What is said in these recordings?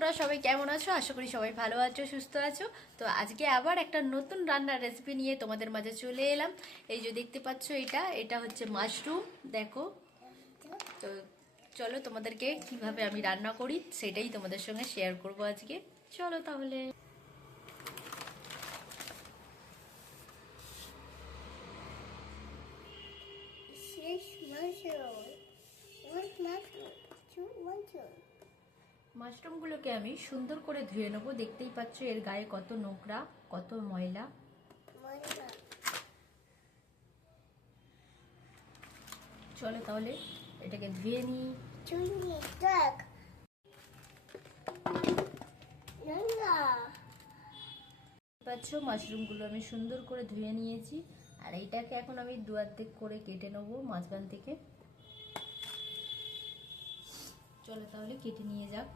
তোরা সবাই কেমন আছো? আশা করি সবাই ভালো আছো, সুস্থ আছো। তো আজকে আবার একটা নতুন রান্নার রেসিপি নিয়ে তোমাদের মাঝে চলে এলাম। এই যে দেখতে পাচ্ছ এটা এটা হচ্ছে মাশরুম দেখো। তো চলো তোমাদেরকে কীভাবে আমি রান্না করি, সেটাই তোমাদের সঙ্গে শেয়ার করব আজকে। চলো তাহলে। মাশরুমগুলোকে আমি সুন্দর করে ধুয়ে নেব দেখতেই পাচ্ছ এর গায়ে কত নোংরা, কত ময়লা চলো তাহলে এটাকে ধুয়ে. Nana. পাচ্ছ মাশরুমগুলো আমি সুন্দর করে ধুয়ে নিয়েছি আর এইটাকে এখন আমি দু করে কেটে নেব মাঝখান থেকে চলো তাহলে কেটে নিয়ে যাক।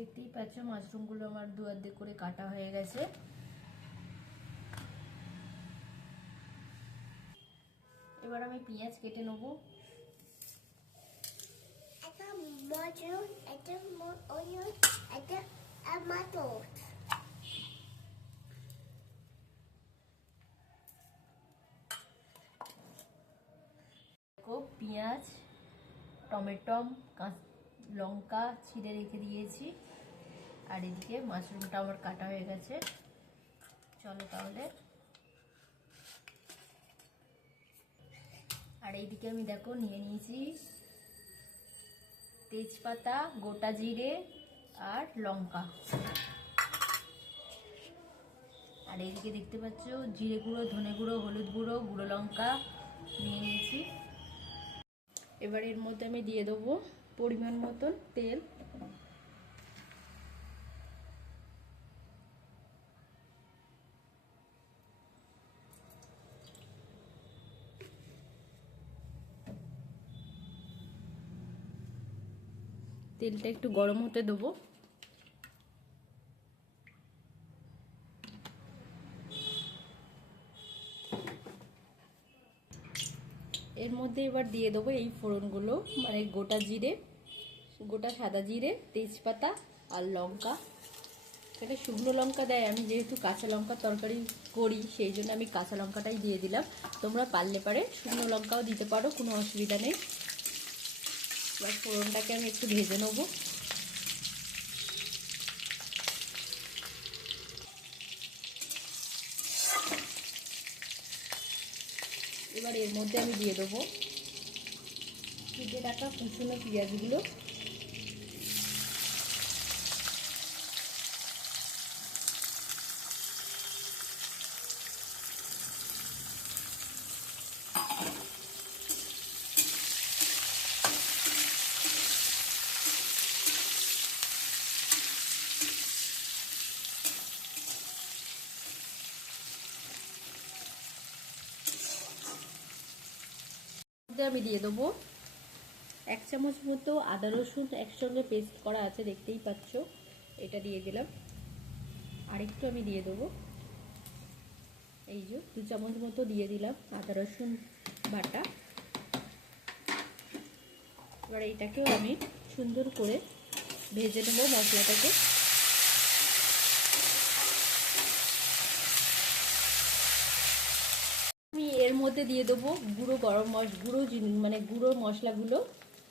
দেখতেই পাচ্ছ মাশরুমগুলো আমার দু অর্ধেক করে কাটা হয়ে গেছে। এবার আমি পেঁয়াজ কেটে নেব। পেঁয়াজ টমেটম কাঁচ- লঙ্কা ছিঁড়ে রেখে দিয়েছি। আর এদিকে মাশরুমটা আমার কাটা হয়ে গেছে। চলো তাহলে। আর এইদিকে আমি দেখো, নিয়ে নিয়েছি তেজপাতা, গোটা জিরে আর লঙ্কা। আর এইদিকে দেখতে পাচ্ছ, জিরে গুঁড়ো, ধনে গুঁড়ো, হলুদ গুঁড়ো গুঁড়ো লঙ্কা নিয়ে নিয়েছি। এবার এর মধ্যে আমি দিয়ে দেবো পরিমাণ মতন তেল। তেলটা একটু গরম হতে দেবো। এর মধ্যে এবার দিয়ে দেবো এই ফোড়নগুলো মানে গোটা জিরে। গোটা সাদা জিরে, তেজপাতা আর লঙ্কা। এটা শুকনো লঙ্কা দেয়, আমি যেহেতু কাঁচা লঙ্কা তরকারি করি, সেই জন্য আমি কাঁচা লঙ্কাটাই দিয়ে দিলাম। তোমরা পারলে পারে শুকনো লঙ্কাও দিতে পারো, কোনো অসুবিধা নেই। এবার ফোড়নটাকে আমি একটু ভেজে নেব। এবার এর মধ্যে আমি দিয়ে দেবো কেটে কুচনো পেঁয়াজগুলো। মধ্যে আমি দিয়ে দেবো। এক চামচ মতো আদা রসুন একসঙ্গে পেস্ট করা আছে, দেখতেই পাচ্ছ। এটা দিয়ে দিলাম। আরেকটু আমি দিয়ে দেবো। এই যে দু চামচ মতো দিয়ে দিলাম আদা রসুন বাটা। এবার এইটাকেও আমি সুন্দর করে ভেজে নেব মশলাটাকে আমি মধ্যে দিয়ে দেবো গুঁড়ো গরম মশ, গুঁড়ো মানে গুঁড়ো মশলাগুলো।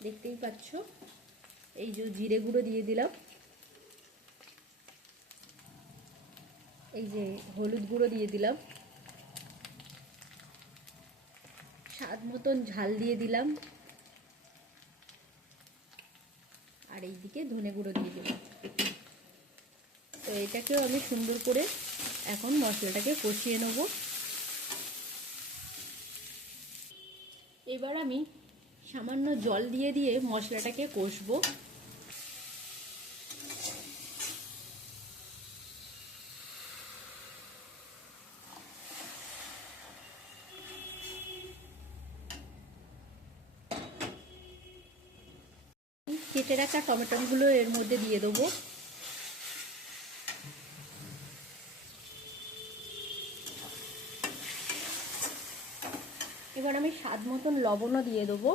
দেখতেই পাচ্ছ? এই যে জিরে গুঁড়ো দিয়ে দিলাম। এই যে হলুদ গুঁড়ো দিয়ে দিলাম। স্বাদ মতন ঝাল দিয়ে দিলাম। আর এইদিকে ধনে গুঁড়ো দিয়ে দিলাম। তো এটাকেও আমি সুন্দর করে এখন মশলাটাকে কষিয়ে নেব। এবার আমি সামান্য জল দিয়ে দিয়ে মশলাটাকে কষবো। কেটে রাখা টমেটোগুলো এর মধ্যে দিয়ে দেবো। এবার আমি স্বাদ মতন লবণও দিয়ে দেবো।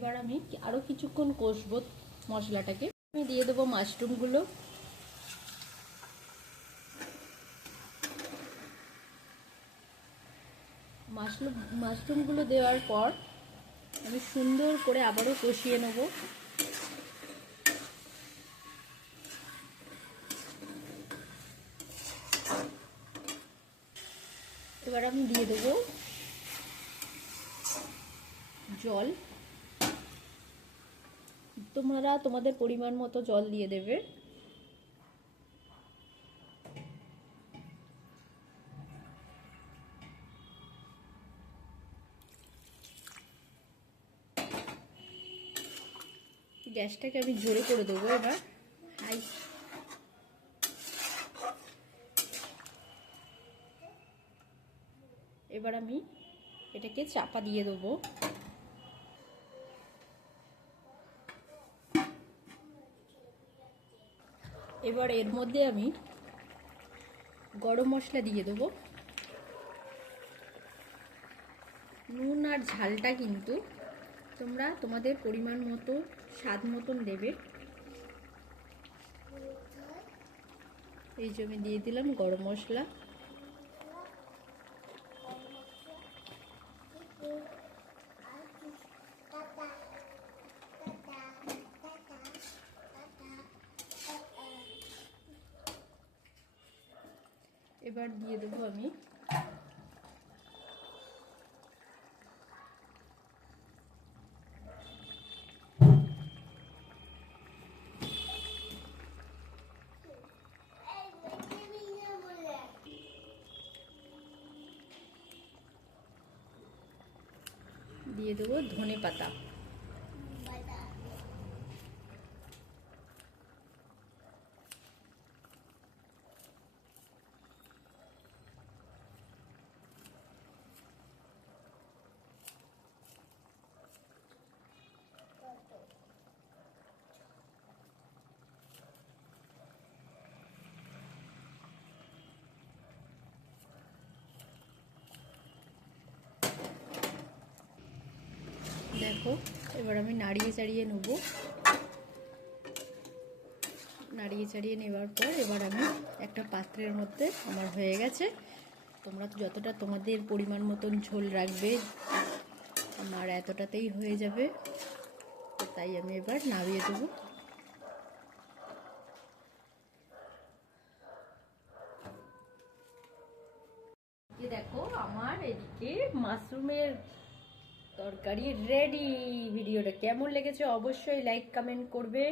এবার আমি আরও কিছুক্ষণ কষবো মশলাটাকে। আমি দিয়ে দেবো মাশরুমগুলো। মাশরুম, মাশরুমগুলো দেওয়ার পর আমি সুন্দর করে আবারও কষিয়ে নেব। এবার আমি দিয়ে দেবো জল। তোমরা তোমাদের পরিমাণ মতো জল দিয়ে দেবে। গ্যাসটাকে আমি জোরে করে দেবো এবার। হাই। এবার আমি এটাকে চাপা দিয়ে দেবো। এবার এর মধ্যে আমি গরম মশলা দিয়ে দেবো। নুন আর ঝালটা কিন্তু তোমরা তোমাদের পরিমাণ মতো, স্বাদ মতন দেবে। এই জমি দিয়ে দিলাম গরম মশলা। এবার দিয়ে দেবো আমি। দিয়ে দেবো ধনে পাতা দেখো, এবার আমি নাড়িয়ে চাড়িয়ে নেব। নাড়িয়ে চাড়িয়ে নেবার পর এবার আমি একটা পাত্রের মধ্যে, আমার হয়ে গেছে। তোমরা যতটা তোমাদের পরিমাণ মতন ঝোল রাখবে, আমার এতটাতেই হয়ে যাবে। তাই আমি এবার নামিয়ে দেবো। দেখো, আমার এদিকে মাশরুমের তরকারি রেডি ভিডিওটা কেমন লেগেছে অবশ্যই লাইক কমেন্ট করবে।